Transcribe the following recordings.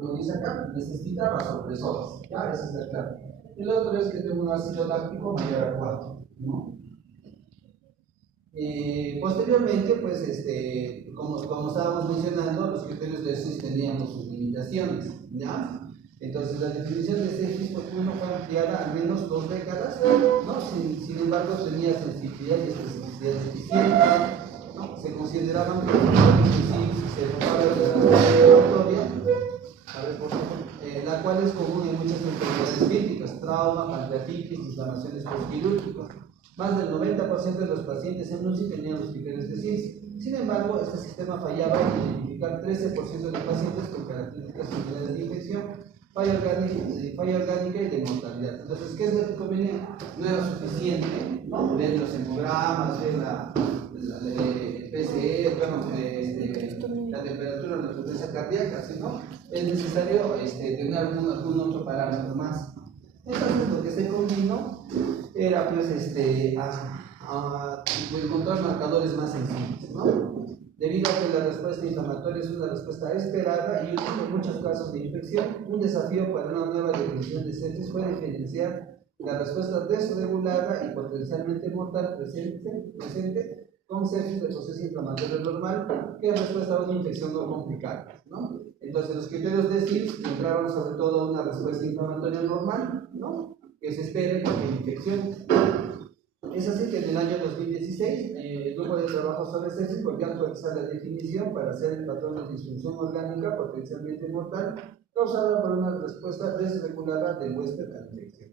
como dice acá, necesita vasopresores, ¿ya? Esa es la clave. El otro es que tengo un ácido láctico mayor a 4, ¿no? Posteriormente, pues, como estábamos mencionando, los criterios de sepsis tenían sus limitaciones, ¿ya? Entonces, la definición de sepsis por uno fue ampliada al menos 2 décadas, ¿no? Sin embargo, tenía sensibilidad y especificidad deficiente, ¿no? Se consideraban que se trataba de la respiratoria, la cual es común en muchas enfermedades críticas, trauma, pancreatitis, inflamaciones postquirúrgicas. Más del 90% de los pacientes en UCI tenían los criterios de CIRS. Sin embargo, este sistema fallaba en identificar 13% de pacientes con características similares de infección, falla orgánica y de mortalidad. Entonces, ¿qué es lo que convenía? No era suficiente, ¿no? Ver los hemogramas, ver la PCR, la temperatura, la frecuencia cardíaca, ¿no? Es necesario tener algún otro parámetro más. Entonces, lo que se combinó era pues encontrar marcadores más sensibles, ¿no? Debido a que la respuesta inflamatoria es una respuesta esperada y útil en muchos casos de infección, un desafío para una nueva definición de sepsis fue diferenciar la respuesta desregulada y potencialmente mortal presente con sepsis de proceso inflamatorio normal, que es respuesta a una infección no complicada, ¿no? Entonces, los criterios de SIRS entraban sobre todo a una respuesta inflamatoria normal, ¿no? Que se espera con la infección. Es así que en el año 2016, el grupo de trabajo sobre sepsis volvió a actualizar la definición para hacer el patrón de disfunción orgánica potencialmente mortal causada por una respuesta desregulada del huésped a la infección.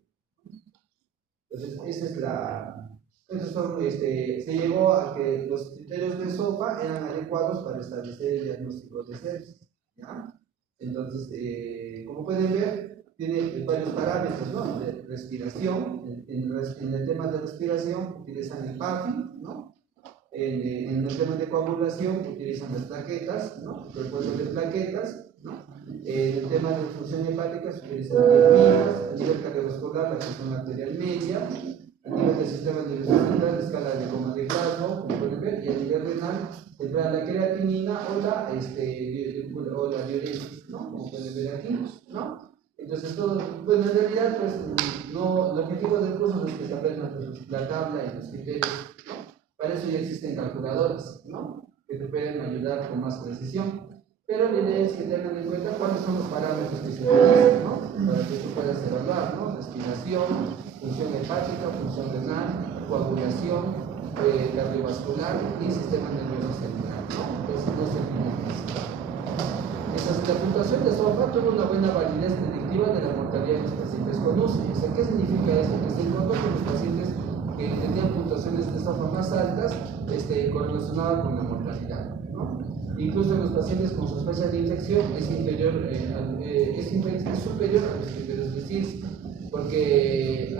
Entonces, esa es la. Se llegó a que los criterios de SOFA eran adecuados para establecer el diagnóstico de sepsis, ¿ya? Entonces, como pueden ver, tiene varios parámetros, ¿no? De respiración, en el tema de respiración utilizan el PAFI, ¿no? En el tema de coagulación utilizan las plaquetas, ¿no? El recuerdo de plaquetas, ¿no? En el tema de función hepática se utilizan albuminas, a nivel cardiovascular la presión arterial media, a nivel del sistema nervioso central, la escala de coma de Glasgow, como pueden ver, y a nivel renal, entra la creatinina o la diuresis, ¿no? Como pueden ver aquí, ¿no? Entonces, todo, bueno, en realidad, pues, no, el objetivo del curso no es que se aprendan pues, la tabla y los criterios, ¿no? Para eso ya existen calculadoras, ¿no? Que te pueden ayudar con más precisión. Pero la idea es que tengan en cuenta cuáles son los parámetros que se utilizan, ¿no? Para que tú puedas evaluar, ¿no? Respiración, función hepática, función renal, coagulación, cardiovascular y sistema nervioso central, ¿no? Entonces, no se olviden. La puntuación de SOFA tuvo una buena validez predictiva de la mortalidad de los pacientes con UCI. O sea, ¿qué significa esto? Que se encontró con los pacientes que tenían puntuaciones de SOFA más altas correlacionadas con la mortalidad, ¿no? Incluso en los pacientes con sospecha de infección es superior a los criterios de CIRS, porque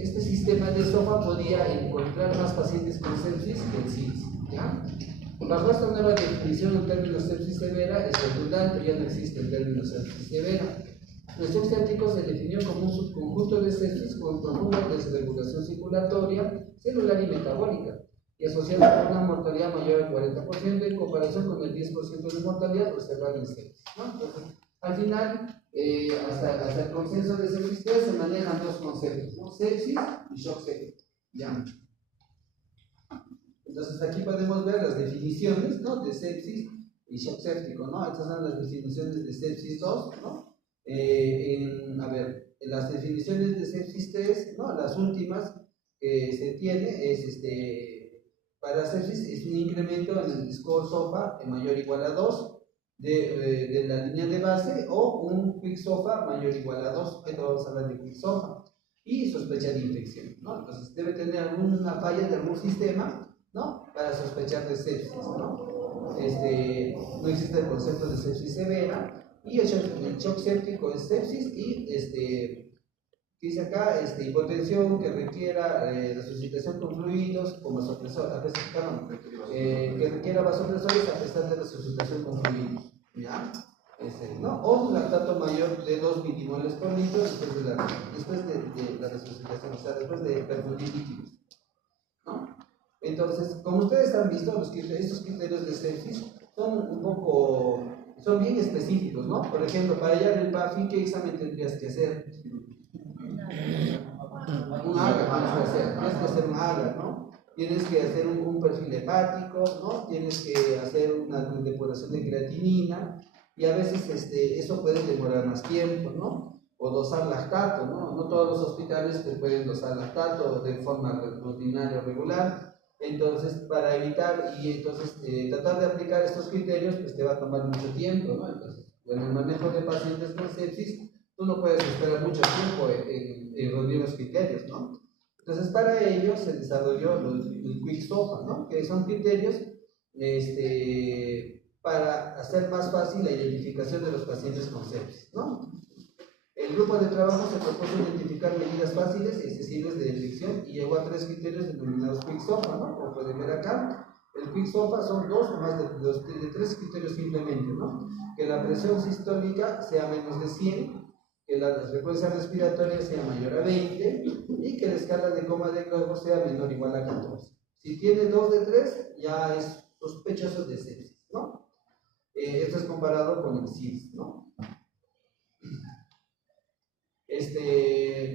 este sistema de SOFA podía encontrar más pacientes con sepsis que el CIRS, ¿ya? Bajo esta nueva definición, el término sepsis severa es redundante, ya no existe el término sepsis severa. El shock séptico se definió como un subconjunto de sepsis con profunda desregulación circulatoria, celular y metabólica, y asociado con una mortalidad mayor al 40% en comparación con el 10% de mortalidad observada en sepsis, ¿no? Entonces, al final, hasta el consenso de sepsis 3 se manejan dos conceptos, ¿no? Sepsis y shock séptico, ¿ya? Entonces aquí podemos ver las definiciones, ¿no? De sepsis y shock séptico, ¿no? Estas son las definiciones de sepsis 2, ¿no? Las definiciones de sepsis 3, ¿no? Las últimas que se tiene es para sepsis es un incremento en el score SOFA mayor o igual a 2 de la línea de base o un quick SOFA mayor o igual a 2, ahí vamos a hablar de quick SOFA, y sospecha de infección, ¿no? Entonces debe tener alguna falla de algún sistema, ¿no? Para sospechar de sepsis, ¿no? No existe el concepto de sepsis severa y el shock séptico es sepsis y dice acá hipotensión que requiera resucitación con fluidos como vasopresor, que requiera vasopresores a pesar de resucitación con fluidos, ¿ya? ¿No? O un lactato mayor de 2 milimoles por litro después de la resucitación, o sea, después de perfundir líquidos, ¿no? Entonces, como ustedes han visto, estos criterios de sepsis son un poco son bien específicos, ¿no? Por ejemplo, para hallar el PAFI, ¿qué examen tendrías que hacer? Un AGA, tienes que hacer un AGA, ¿no? Tienes que hacer un perfil hepático, ¿no? Tienes que hacer una depuración de creatinina, y a veces eso puede demorar más tiempo, ¿no? O dosar lactato, ¿no? No todos los hospitales te pueden dosar lactato de forma rutinaria o regular. Entonces, para evitar y entonces tratar de aplicar estos criterios, pues te va a tomar mucho tiempo, ¿no? Entonces, en el manejo de pacientes con sepsis, tú no puedes esperar mucho tiempo en reunir los criterios, ¿no? Entonces, para ello se desarrolló el Quick SOFA, ¿no? Que son criterios para hacer más fácil la identificación de los pacientes con sepsis, ¿no? El grupo de trabajo se propuso identificar medidas fáciles y accesibles de detección y llegó a 3 criterios denominados Quick SOFA, ¿no? Como pueden ver acá, el Quick SOFA son 2 o más de 3 criterios simplemente, ¿no? Que la presión sistólica sea menos de 100, que la frecuencia respiratoria sea mayor a 20 y que la escala de coma de Glasgow sea menor o igual a 14. Si tiene 2 de 3, ya es sospechoso de sepsis, ¿no? Esto es comparado con el SIDS, ¿no?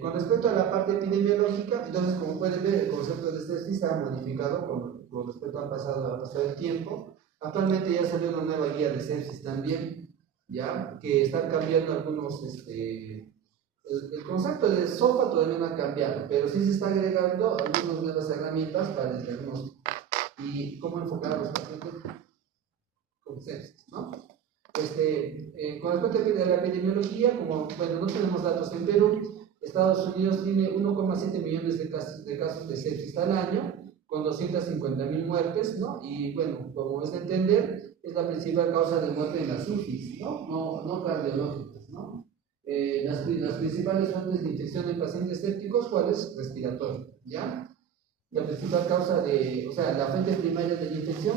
Con respecto a la parte epidemiológica, entonces, como pueden ver, el concepto de sepsis se ha modificado con respecto al pasado del tiempo. Actualmente ya salió una nueva guía de sepsis también, ya que están cambiando algunos, el concepto de SOFA todavía no ha cambiado, pero sí se está agregando algunas nuevas herramientas para el diagnóstico y cómo enfocar a los pacientes con sepsis, ¿no? Con respecto a la epidemiología, como bueno, no tenemos datos en Perú, Estados Unidos tiene 1,7 millones de casos de sepsis al año, con 250.000 muertes, ¿no? Y bueno, como es de entender, es la principal causa de muerte en las UCIs, no cardiológicas, ¿no? Las principales fuentes de infección en pacientes sépticos, ¿cuál es? Respiratorio, ¿ya? La principal causa o sea, la fuente primaria de la infección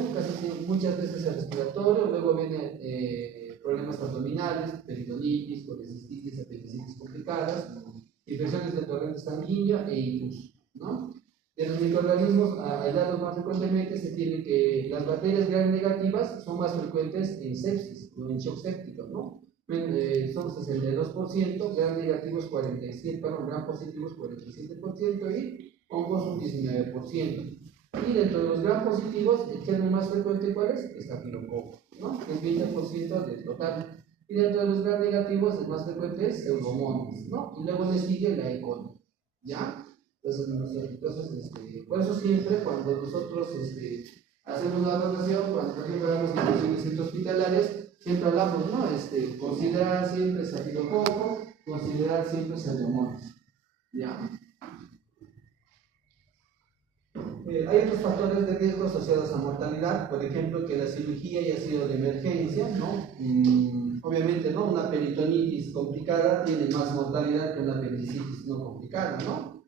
muchas veces es respiratorio, luego vienen problemas abdominales, peritonitis, colecistitis, apendicitis complicadas, infecciones del torrente sanguíneo e ictus, ¿no? De los microorganismos aislados más frecuentemente se tiene que las bacterias gram negativas son más frecuentes en sepsis o en shock séptico, ¿no? Son 62%, gram negativos 47%, perdón, gram positivos 47% y hongos un 19%. Y dentro de los gram positivos, el germen más frecuente, ¿cuál es? Estafilococo, ¿no? El 20% del total. Y dentro de los gram negativos, el más frecuente es Pseudomonas, ¿no? Y luego le sigue la E. coli, ¿ya? Entonces, por eso siempre cuando nosotros hacemos la evaluación, cuando por ejemplo hablamos de infecciones intrahospitalarias, siempre hablamos, ¿no? Considerar siempre estafilococo, considerar siempre Pseudomonas, ¿ya? Hay otros factores de riesgo asociados a mortalidad, por ejemplo, que la cirugía haya sido de emergencia, ¿no? Obviamente, ¿no? Una peritonitis complicada tiene más mortalidad que una apendicitis no complicada, ¿no?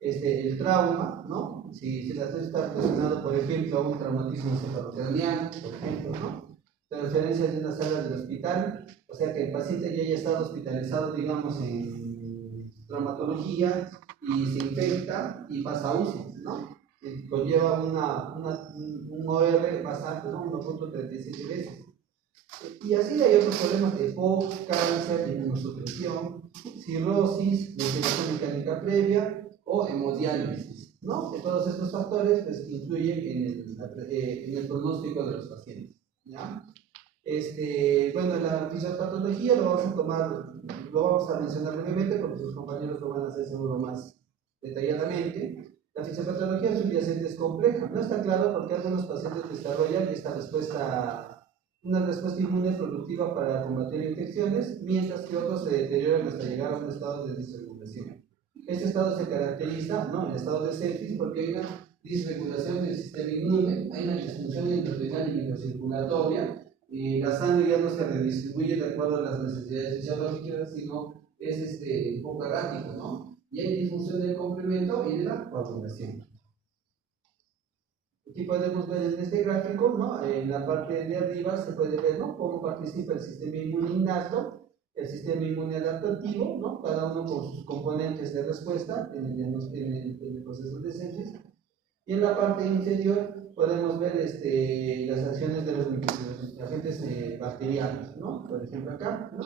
El trauma, ¿no? Si la está relacionado, por ejemplo, a un traumatismo cefalocraniano, por ejemplo, ¿no? Transferencia de una sala del hospital, o sea que el paciente ya haya estado hospitalizado, digamos, en traumatología y se infecta y pasa a UCI, ¿no? Conlleva un OR bastante, ¿no? 1,37 veces. Y así hay otros problemas de EPOC, cáncer, de inmunosupresión, cirrosis, ventilación mecánica previa o hemodiálisis, ¿no? Que todos estos factores pues, influyen en el pronóstico de los pacientes, ¿ya? Bueno, la fisiopatología lo vamos a mencionar brevemente porque sus compañeros lo van a hacer seguro más detalladamente. La fisiopatología subyacente es compleja, no está claro por qué algunos pacientes desarrollan una respuesta inmune productiva para combatir infecciones, mientras que otros se deterioran hasta llegar a un estado de disregulación. Este estado se caracteriza, ¿no? El estado de sepsis, porque hay una disregulación del sistema inmune, hay una disfunción endotelial y microcirculatoria, y la sangre ya no se redistribuye de acuerdo a las necesidades fisiológicas, sino es un poco errático, ¿no? Y hay disfunción del complemento y de la coagulación. Aquí podemos ver en este gráfico, ¿no? En la parte de arriba se puede ver, ¿no? Cómo participa el sistema inmune innato, el sistema inmune adaptativo, ¿no? Cada uno con sus componentes de respuesta en el proceso de sepsis. Y en la parte inferior podemos ver las acciones de los agentes bacterianos, ¿no? Por ejemplo acá, ¿no?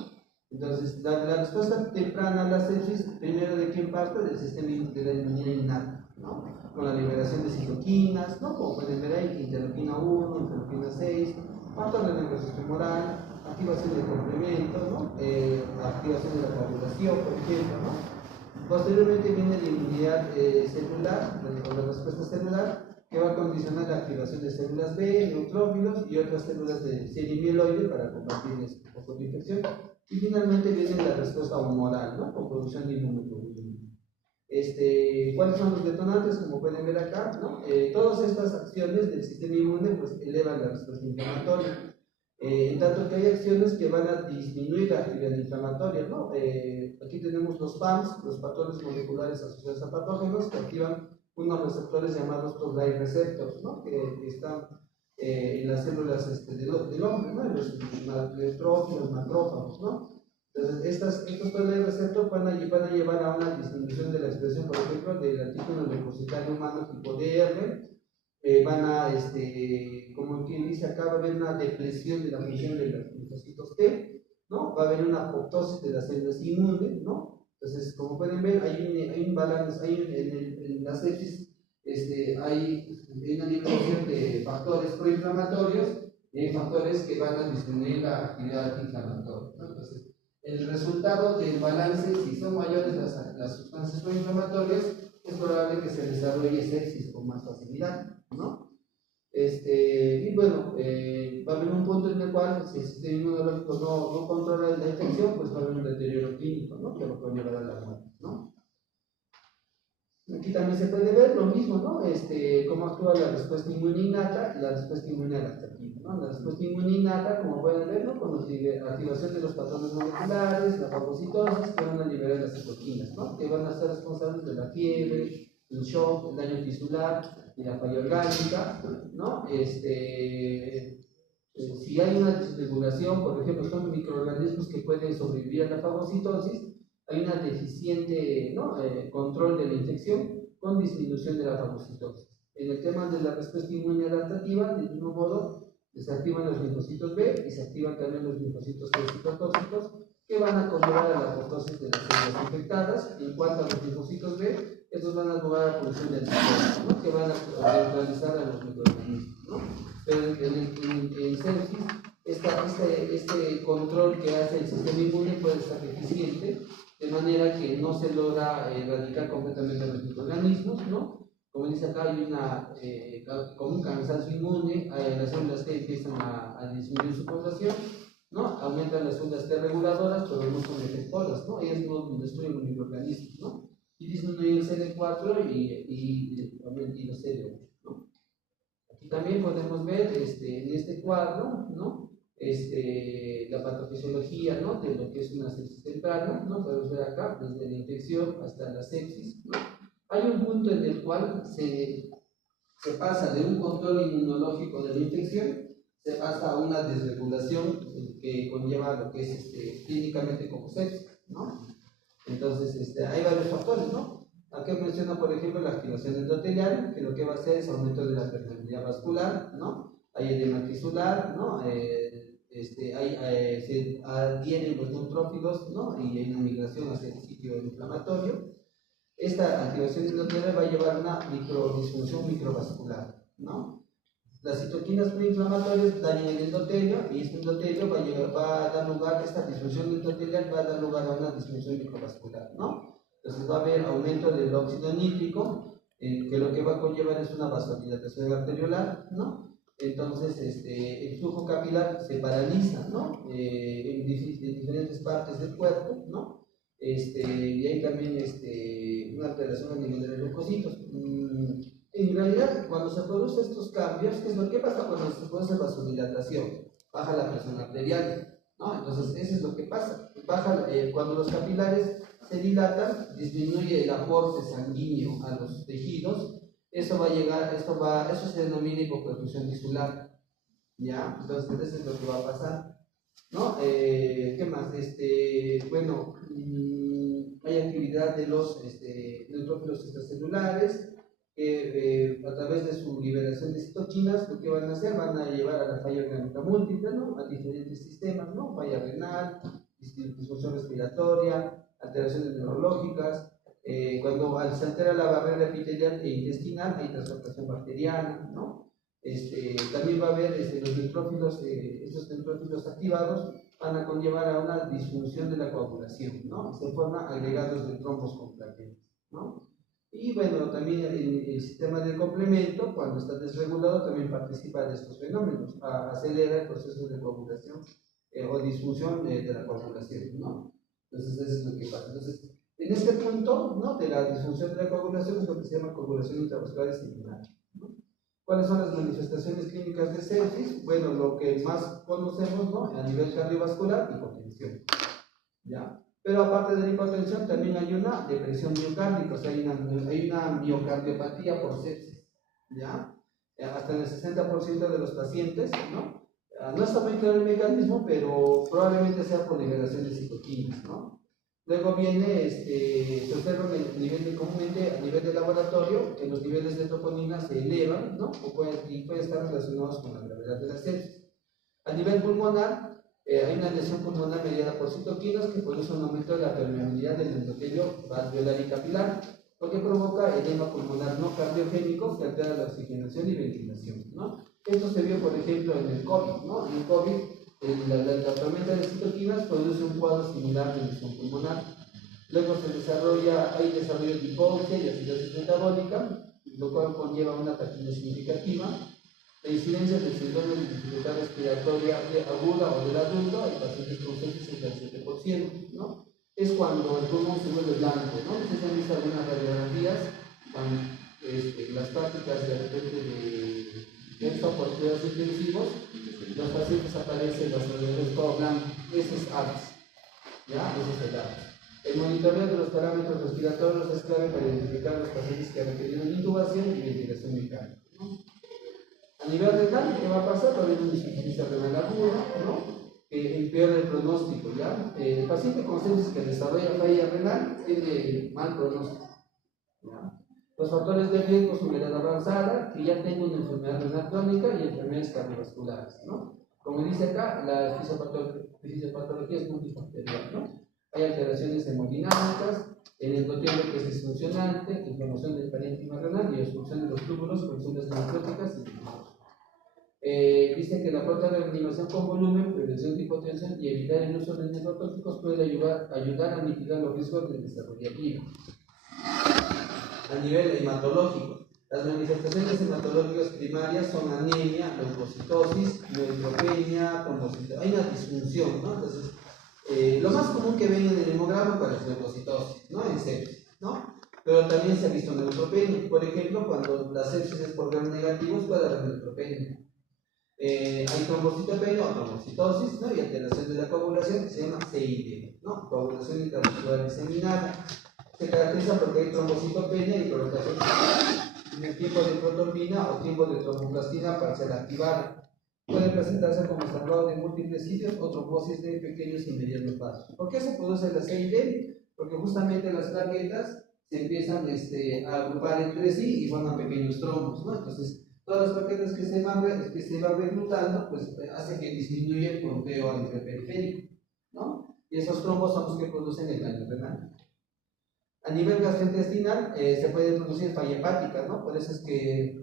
Entonces, la respuesta temprana a la sepsis, primero de quién parte, del sistema de la inmunidad innata, ¿no? Con la liberación de citoquinas, ¿no? Como pueden ver ahí, interleuquina 1, interleuquina 6, factor de necrosis tumoral, activación del complemento, ¿no? Activación de la coagulación, por ejemplo, ¿no? Posteriormente viene la inmunidad celular, la respuesta celular, que va a condicionar la activación de células B, neutrófilos y otras células de serie mieloide para combatir el foco de infección. Y finalmente viene la respuesta humoral, ¿no? Con producción de inmunoglobulina. ¿Cuáles son los detonantes? Como pueden ver acá, ¿no? Todas estas acciones del sistema inmune pues elevan la respuesta inflamatoria. En tanto que hay acciones que van a disminuir la actividad inflamatoria, ¿no? Aquí tenemos los PAMs, los patrones moleculares asociados a patógenos, que activan unos receptores llamados Toll-like receptors, ¿no? Que están en las células del hombre, ¿no? En los neutrófilos, macrófagos, ¿no? Entonces, estos Toll-like receptors van a llevar a una disminución de la expresión, por ejemplo, del antígeno leucocitario humano tipo DR, van a, como quien dice acá, va a haber una depresión de la función de los linfocitos T, ¿no? Va a haber una apoptosis de las células inmunes, ¿no? Entonces, como pueden ver, hay un balance, en la sepsis, hay una disminución de factores proinflamatorios y hay factores que van a disminuir la actividad inflamatoria, ¿no? Entonces, el resultado del balance, si son mayores las sustancias proinflamatorias, es probable que se desarrolle sepsis con más facilidad, ¿no? Y bueno, va a haber un punto en el cual, si el sistema inmunológico no controla la infección, pues va a haber un deterioro clínico, ¿no? Que lo puede llevar a la muerte, ¿no? Aquí también se puede ver lo mismo, ¿no? Cómo actúa la respuesta inmune innata y la respuesta inmune adaptativa, ¿no? La respuesta inmune innata, como pueden ver, ¿no? Con la activación de los patrones moleculares, la fagocitosis, que van a liberar las citoquinas, ¿no? Que van a ser responsables de la fiebre, el shock, el daño tisular y la falla orgánica, ¿no? Si hay una desregulación, por ejemplo, son microorganismos que pueden sobrevivir a la fagocitosis, hay una deficiente, ¿no? Control de la infección con disminución de la fagocitosis. En el tema de la respuesta inmune adaptativa, del mismo modo, se activan los linfocitos B y se activan también los linfocitos T citotóxicos que van a conllevar a la apoptosis de las células infectadas. En cuanto a los linfocitos B, estos van a lograr la producción de anticuerpos, ¿no? Que van a neutralizar a los microorganismos, ¿no? Pero en sepsis, este control que hace el sistema inmune puede estar deficiente, de manera que no se logra erradicar completamente los microorganismos, ¿no? Como dice acá, hay como un cansancio inmune, las células T empiezan a disminuir su población, ¿no? Aumentan las células T reguladoras, pero no son efectoras, ¿no? Ellas no destruyen los microorganismos, ¿no? Y disminuyen el CD4 y los CD8, ¿no? Aquí también podemos ver en este cuadro, ¿no? La patofisiología, ¿no? De lo que es una sepsis temprana, ¿no? Podemos ver acá, desde la infección hasta la sepsis, ¿no? Hay un punto en el cual se pasa de un control inmunológico de la infección, se pasa a una desregulación que conlleva lo que es clínicamente como sepsis, ¿no? Entonces, hay varios factores, ¿no? Aquí menciona, por ejemplo, la activación endotelial, que lo que va a hacer es aumento de la permeabilidad vascular, ¿no? Hay edema tisular, ¿no? Se adhieren los neutrófilos, ¿no? Y hay una migración hacia el sitio inflamatorio. Esta activación endotelial va a llevar a una disfunción microvascular, ¿no? Las citoquinas preinflamatorias dañan el endotelio y este endotelio va a dar lugar, esta disfunción endotelial va a dar lugar a una disfunción microvascular, ¿no? Entonces va a haber aumento del óxido nítrico, que lo que va a conllevar es una vasodilatación arteriolar, ¿no? Entonces el flujo capilar se paraliza, ¿no? En diferentes partes del cuerpo, ¿no? Y hay también una alteración a nivel de los leucocitos. En realidad, cuando se producen estos cambios, ¿qué es lo que pasa cuando se produce vasodilatación? Baja la presión arterial, ¿no? Entonces, eso es lo que pasa. Baja, cuando los capilares se dilatan, disminuye el aporte sanguíneo a los tejidos. Eso va a llegar, eso se denomina hipoperfusión tisular, ¿ya? Entonces, eso es lo que va a pasar, ¿no? ¿Qué más? Hay actividad de los neutrófilos extracelulares, que a través de su liberación de citoquinas, lo que van a hacer, van a llevar a la falla orgánica múltiple, ¿no? A diferentes sistemas, ¿no? Falla renal, disfunción respiratoria, alteraciones neurológicas. Cuando se altera la barrera epitelial e intestinal, hay transportación bacteriana, ¿no? También va a haber los neutrófilos, estos neutrófilos activados van a conllevar a una disfunción de la coagulación, ¿no? Se forman agregados de trombos con plaquetas, ¿no? Y bueno, también el sistema de complemento, cuando está desregulado, también participa de estos fenómenos, acelera el proceso de coagulación o disfunción de la coagulación, ¿no? Entonces, eso es lo que pasa. Entonces, en este punto, ¿no? De la disfunción de la coagulación es lo que se llama coagulación intravascular estimulada, ¿no? ¿Cuáles son las manifestaciones clínicas de sepsis? Bueno, lo que más conocemos, ¿no? A nivel cardiovascular, hipotensión, ¿ya? Pero aparte de la hipotensión, también hay una depresión miocárdica, o sea, hay una miocardiopatía por sepsis, ¿ya? Hasta en el 60% de los pacientes, ¿no? No está muy claro el mecanismo, pero probablemente sea por liberación de citoquinas, ¿no? Luego viene, se observa comúnmente a nivel de laboratorio que los niveles de troponina se elevan, ¿no? Y pueden estar relacionados con la gravedad de la sepsis. A nivel pulmonar, hay una lesión pulmonar mediada por citoquinas que produce un aumento de la permeabilidad del endotelio alveolar y capilar, lo que provoca edema pulmonar no cardiogénico que altera la oxigenación y ventilación, ¿no? Esto se vio, por ejemplo, en el COVID, ¿no? En el COVID, la tormenta de citoquinas produce un cuadro similar de lesión pulmonar. Luego hay desarrollo de hipoxia y acidosis metabólica, lo cual conlleva una taquilla significativa. La incidencia del síndrome de dificultad respiratoria aguda o del adulto en pacientes con sepsis es del 7%, ¿no? Es cuando el pulmón se vuelve blanco, ¿no? Ustedes han visto algunas radiografías, las prácticas de repente de esto por cuidados intensivos, los pacientes aparecen las radiografías todo blanco, ese es ARDS, ¿ya? Ese es el ARDS. El monitoreo de los parámetros respiratorios es clave para identificar a los pacientes que requieren intubación y ventilación mecánica, ¿no? A nivel renal, ¿qué va a pasar? Va a haber una insuficiencia renal aguda, ¿no? Que empeora el pronóstico, ¿ya? El paciente con sepsis que desarrolla falla renal tiene mal pronóstico, ¿ya? Los factores de riesgo son la edad avanzada, que ya tenga una enfermedad renal crónica y enfermedades cardiovasculares, ¿no? Como dice acá, la fisiopatología es multifactorial, ¿no? Hay alteraciones hemodinámicas, el endotelio que es disfuncionante, inflamación del parénquima renal y obstrucción de los túbulos con sondas nefróticas y dicen que la pronta reanimación con volumen, prevención de hipotensión y evitar el uso de nefrotóxicos puede ayudar a mitigar los riesgos de desarrollo clínico. A nivel hematológico, las manifestaciones hematológicas primarias son anemia, leucocitosis, neutropenia, trombocitosis. Hay una disfunción, ¿no? Entonces, lo más común que ven en el hemograma pues, es leucocitosis, ¿no? En sepsis, ¿no? Pero también se ha visto neutropenia. Por ejemplo, cuando la sepsis es por gram negativos, puede haber neutropenia. Hay trombocitopenia o trombocitosis, ¿no? Y alteración de la coagulación que se llama CID, ¿no? Coagulación intravascular diseminada. Se caracteriza porque hay trombocitopenia y colocación en el tiempo de protombina o tiempo de tromboplastina parcial activada. Puede presentarse como sangrado de múltiples sitios o trombosis de pequeños y medianos vasos. ¿Por qué se produce la CID? Porque justamente las plaquetas se empiezan a agrupar entre sí y forman pequeños trombos, ¿no? Entonces, todas las plaquetas que se van reclutando, pues hace que disminuya el pompeo a nivel periférico, ¿no? Y esos trombos son los que producen el daño renal. A nivel gastrointestinal se puede producir falla hepática, ¿no? Por eso es que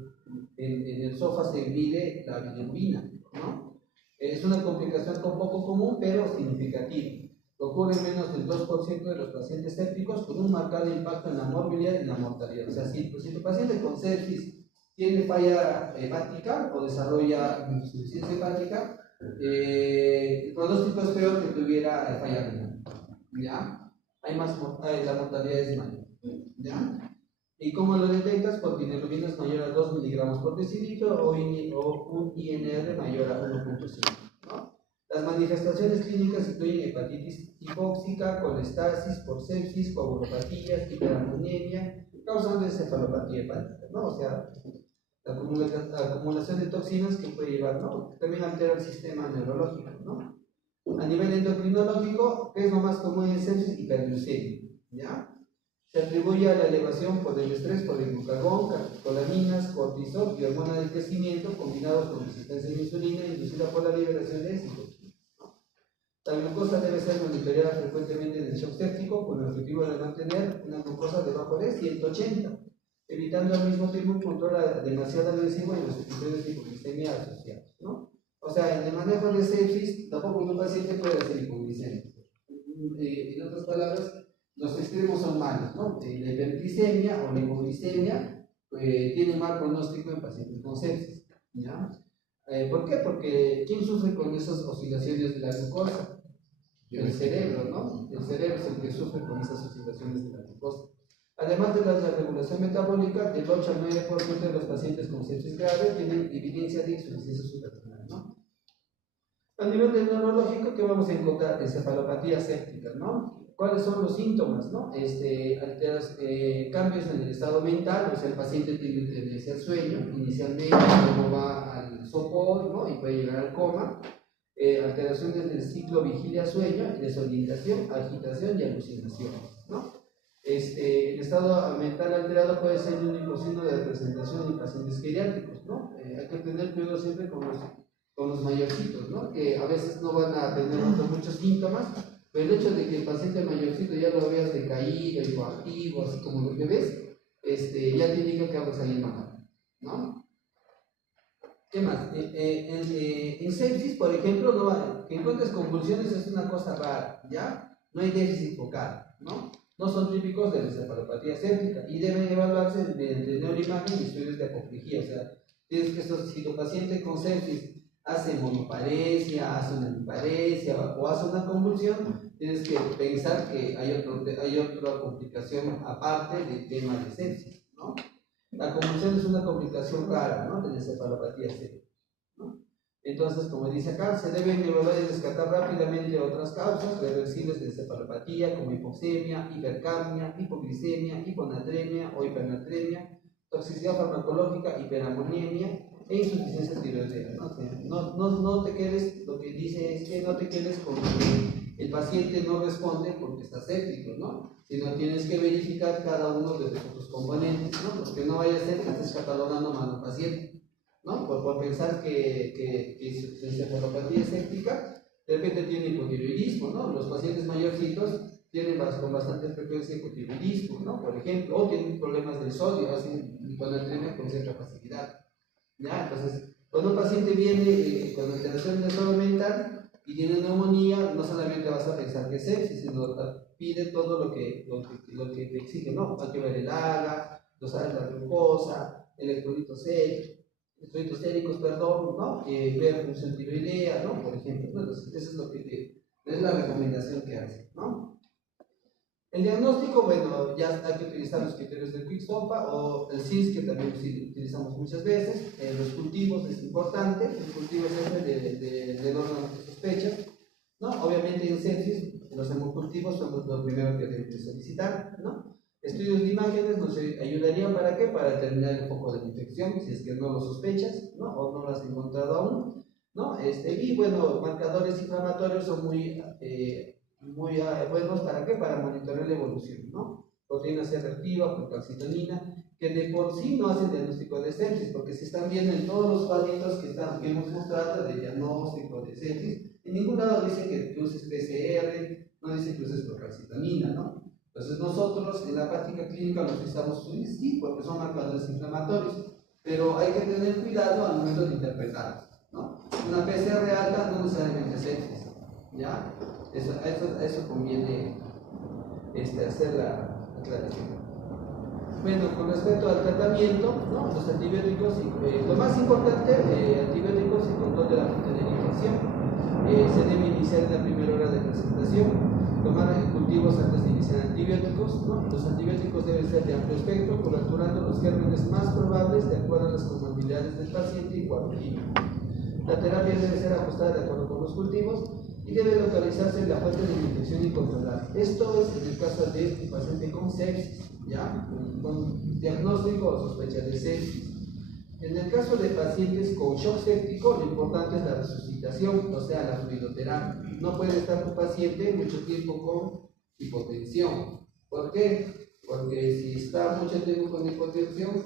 en el SOFA se mide la bilirrubina, ¿no? Es una complicación poco común, pero significativa. Ocurre en menos del 2% de los pacientes sépticos con un marcado impacto en la morbilidad y en la mortalidad. O sea, si tu paciente con sepsis tiene falla hepática o desarrolla insuficiencia hepática, el pronóstico es peor que tuviera falla renal, ¿ya? La mortalidad es mayor, ¿ya? ¿Y cómo lo detectas? Porque bilirrubina es mayor a 2 miligramos por decilitro o un INR mayor a 1.5, ¿no? Las manifestaciones clínicas incluyen hepatitis hipóxica, colestasis por sepsis, coagulopatías, hiperammonemia, causando encefalopatía hepática, ¿no? O sea, la acumulación de toxinas que puede llevar, ¿no? También altera el sistema neurológico, ¿no? A nivel endocrinológico, ¿qué es lo más común en sepsis? Hiperglucemia, ¿ya? Se atribuye a la elevación por el estrés, por el glucagón, catecolaminas, cortisol y hormona del crecimiento combinados con resistencia a la insulina inducida por la liberación de citocinas. La glucosa debe ser monitoreada frecuentemente en el shock séptico con el objetivo de mantener una glucosa debajo de 180, evitando al mismo tiempo un control demasiado agresivo en los episodios de hipoglicemia asociados, ¿no? O sea, en el manejo de sepsis, tampoco un paciente puede hacer hipoglicemia. En otras palabras, los extremos son malos, ¿no? La hiperglicemia o la hipoglicemia tiene mal pronóstico en pacientes con sepsis, ¿ya? ¿Por qué? Porque ¿quién sufre con esas oscilaciones de la glucosa? El cerebro, ¿no? El cerebro es el que sufre con esas oscilaciones de la glucosa. Además de la regulación metabólica, del 8 al 9% de los pacientes con sepsis grave tienen evidencia de insuficiencia suprarrenal, ¿no? A nivel del neurológico, ¿qué vamos a encontrar? Encefalopatía séptica, ¿no? ¿Cuáles son los síntomas, no? Cambios en el estado mental, o sea, el paciente tiene tendencia al sueño, inicialmente, luego va al sopor, ¿no? Y puede llegar al coma. Alteraciones del ciclo vigilia-sueño, desorientación, agitación y alucinaciones, ¿no? El estado mental alterado puede ser un único signo de presentación en pacientes geriátricos, ¿no? Hay que tener cuidado siempre con los mayorcitos, ¿no? Que a veces no van a tener muchos síntomas, pero el hecho de que el paciente mayorcito ya lo veas decaído, hipoactivo, así como lo que ves, ya te indica que algo está yendo mal, ¿no? ¿Qué más? En sepsis, por ejemplo, que encuentres convulsiones es una cosa rara, ¿ya? No hay déficit focal, ¿no? No son típicos de la encefalopatía séptica y deben evaluarse mediante neuroimagen y estudios de apoplejía. O sea, tienes que, si tu paciente con sepsis hace monoparesia, hace una hemiparesia o hace una convulsión, tienes que pensar que hay otra complicación aparte del tema de sepsis, ¿no? La convulsión es una complicación rara, ¿no? De la encefalopatía séptica, ¿no? Entonces, como dice acá, se deben evaluar y descartar rápidamente otras causas reversibles de encefalopatía como hipoxemia, hipercapnia, hipoglicemia, hiponatremia o hipernatremia, toxicidad farmacológica, hiperamoniemia e insuficiencia tiroidea, ¿no? No te quedes, lo que dice es que no te quedes con que el paciente no responde porque está séptico, ¿no? Sino tienes que verificar cada uno de tus componentes, ¿no? Porque no vaya a ser que estés catalogando mal al paciente, ¿no? Por pensar que su encefalopatía séptica de repente tiene hipotiroidismo, ¿no? Los pacientes mayorcitos tienen con bastante frecuencia hipotiroidismo, ¿no? Por ejemplo, o tienen problemas del sodio, hacen hiponatremia con cierta facilidad, ¿ya? Entonces, cuando un paciente viene con alteración del estado mental y tiene neumonía, no solamente vas a pensar que es sepsis, sino pide todo lo que te exige, ¿no? Hay que ver el AGA, los de la glucosa, electrolitos séricos, perdón, ¿no? Ver función tiroidea, ¿no? Por ejemplo, ¿no? Entonces, eso es lo que es la recomendación que hace, ¿no? El diagnóstico, bueno, ya hay que utilizar los criterios del Quick-SOPA o el CIS, que también utilizamos muchas veces. Los cultivos es importante, el cultivo siempre del órgano que sospecha, ¿no? Obviamente en sepsis, los hemocultivos son los primeros que deben de solicitar, ¿no? Estudios de imágenes nos ayudarían ¿para qué? Para determinar el foco de la infección, si es que no lo sospechas, ¿no? O no lo has encontrado aún, ¿no? Y bueno, marcadores inflamatorios son muy buenos ¿para qué? Para monitorear la evolución, ¿no? Proteína C reactiva, procalcitonina, que de por sí no hacen diagnóstico de sepsis, porque si están viendo en todos los cuadritos que hemos mostrado de diagnóstico de sepsis, en ningún lado dice que uses PCR, no dice que uses procalcitonina, ¿no? Entonces nosotros en la práctica clínica lo utilizamos sí, porque son marcadores inflamatorios, pero hay que tener cuidado al momento de interpretarlos, ¿no? Una PCR alta no necesariamente es sepsis, ¿ya? Eso conviene hacer la aclaración. Bueno, con respecto al tratamiento, ¿no? Los antibióticos, lo más importante, antibióticos y control de la fuente de la infección. Se debe iniciar en la primera hora de presentación. Tomar cultivos antes de iniciar antibióticos, ¿no? Los antibióticos deben ser de amplio espectro, coberturando los gérmenes más probables de acuerdo a las comorbilidades del paciente y cuadro químico. La terapia debe ser ajustada de acuerdo con los cultivos y debe localizarse en la fuente de infección y controlar. Esto es en el caso de un paciente con sepsis, ¿ya? Con diagnóstico o sospecha de sepsis. En el caso de pacientes con shock séptico, lo importante es la resucitación, o sea, la fluidoterapia. No puede estar tu paciente mucho tiempo con hipotensión. ¿Por qué? porque si está mucho tiempo con hipotensión,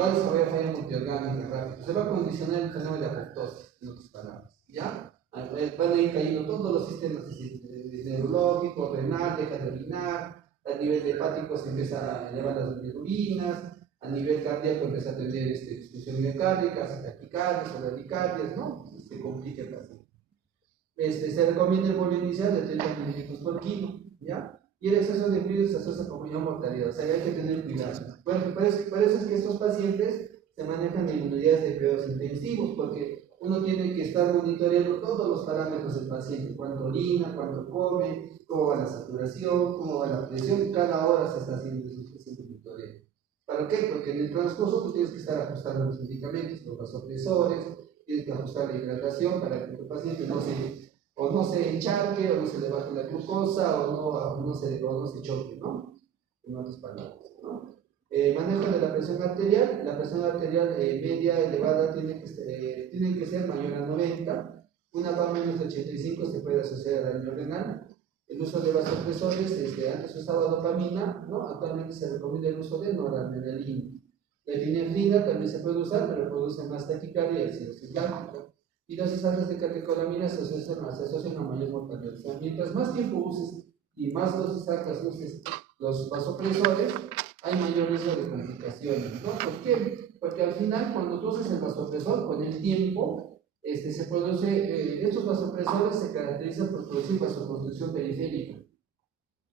va a desarrollar falla multiorgánica rápido, se va a condicionar el fenómeno de apoptosis, en otras palabras, ¿ya? Van a ir cayendo todos los sistemas neurológico, renal, deja de orinar, a nivel hepático se empieza a elevar las bilirrubinas, a nivel cardíaco empieza a tener disfunción miocárdica, taquicardias o bradicardias, ¿no? Se complica el paciente. Se recomienda el volumen inicial de 30 mililitros por kilo, ¿ya? Y el exceso de fluidos se asocia con mayor mortalidad, o sea, hay que tener cuidado. Bueno, por eso es que estos pacientes se manejan en unidades de cuidados intensivos, porque uno tiene que estar monitoreando todos los parámetros del paciente, cuánto orina, cuánto come, cómo va la saturación, cómo va la presión, cada hora se está haciendo ese monitoreo. ¿Para qué? Porque en el transcurso tú tienes que estar ajustando los medicamentos, los vasopresores, tienes que ajustar la hidratación para que tu paciente no se encharque, o no se le baje la glucosa, o no se choque, ¿no? En otras palabras, ¿no? Manejo de la presión arterial media elevada tiene que ser mayor a 90, una va menos de 85 se puede asociar al daño renal. El uso de vasopresores, antes se usaba dopamina, ¿no? Actualmente se recomienda el uso de noradrenalina. La epinefrina también se puede usar, pero produce más taquicardia y acidosis láctica. Y dosis altas de catecolamina se asocian a mayor mortalidad. O sea, mientras más tiempo uses y más dosis altas uses los vasopresores, hay mayor riesgo de complicaciones, ¿no? ¿Por qué? Porque al final, cuando tú usas el vasopresor, con el tiempo, se produce, estos vasopresores se caracterizan por producir vasoconstricción periférica,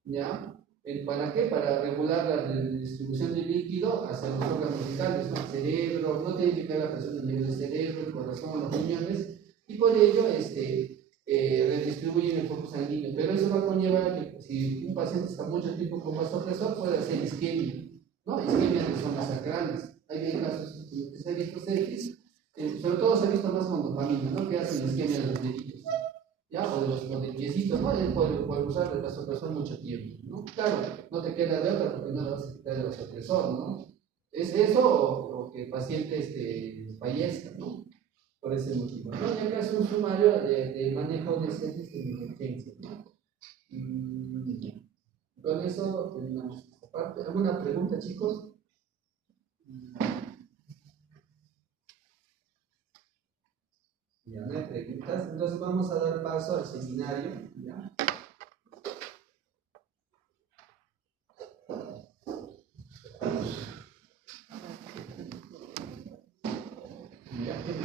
¿ya? ¿Para qué? Para regular la distribución del líquido hacia los órganos vitales, ¿no? El cerebro, no tiene que caer la presión a nivel del cerebro, el corazón, los riñones, y por ello redistribuyen el flujo sanguíneo. Pero eso va a conllevar a que si un paciente está mucho tiempo con vasopresor, puede hacer isquemia, ¿no? Isquemia de zonas sacrales. Hay casos que se ha visto sepsis, sobre todo se ha visto más con dopamina, ¿no? Que hacen isquemia de los deditos, ¿ya? O del piecito, ¿no? Es por usar el vasopresor mucho tiempo, ¿no? Claro, no te queda de otra porque no le vas a quitar el vasopresor, ¿no? Es eso o que el paciente fallezca, ¿no? Por ese motivo, ¿no? Y acá es un sumario de manejo de sepsis de emergencia, ¿no? Con eso terminamos esta parte. ¿Alguna pregunta, chicos? Ya no hay preguntas, entonces vamos a dar paso al seminario, ¿ya?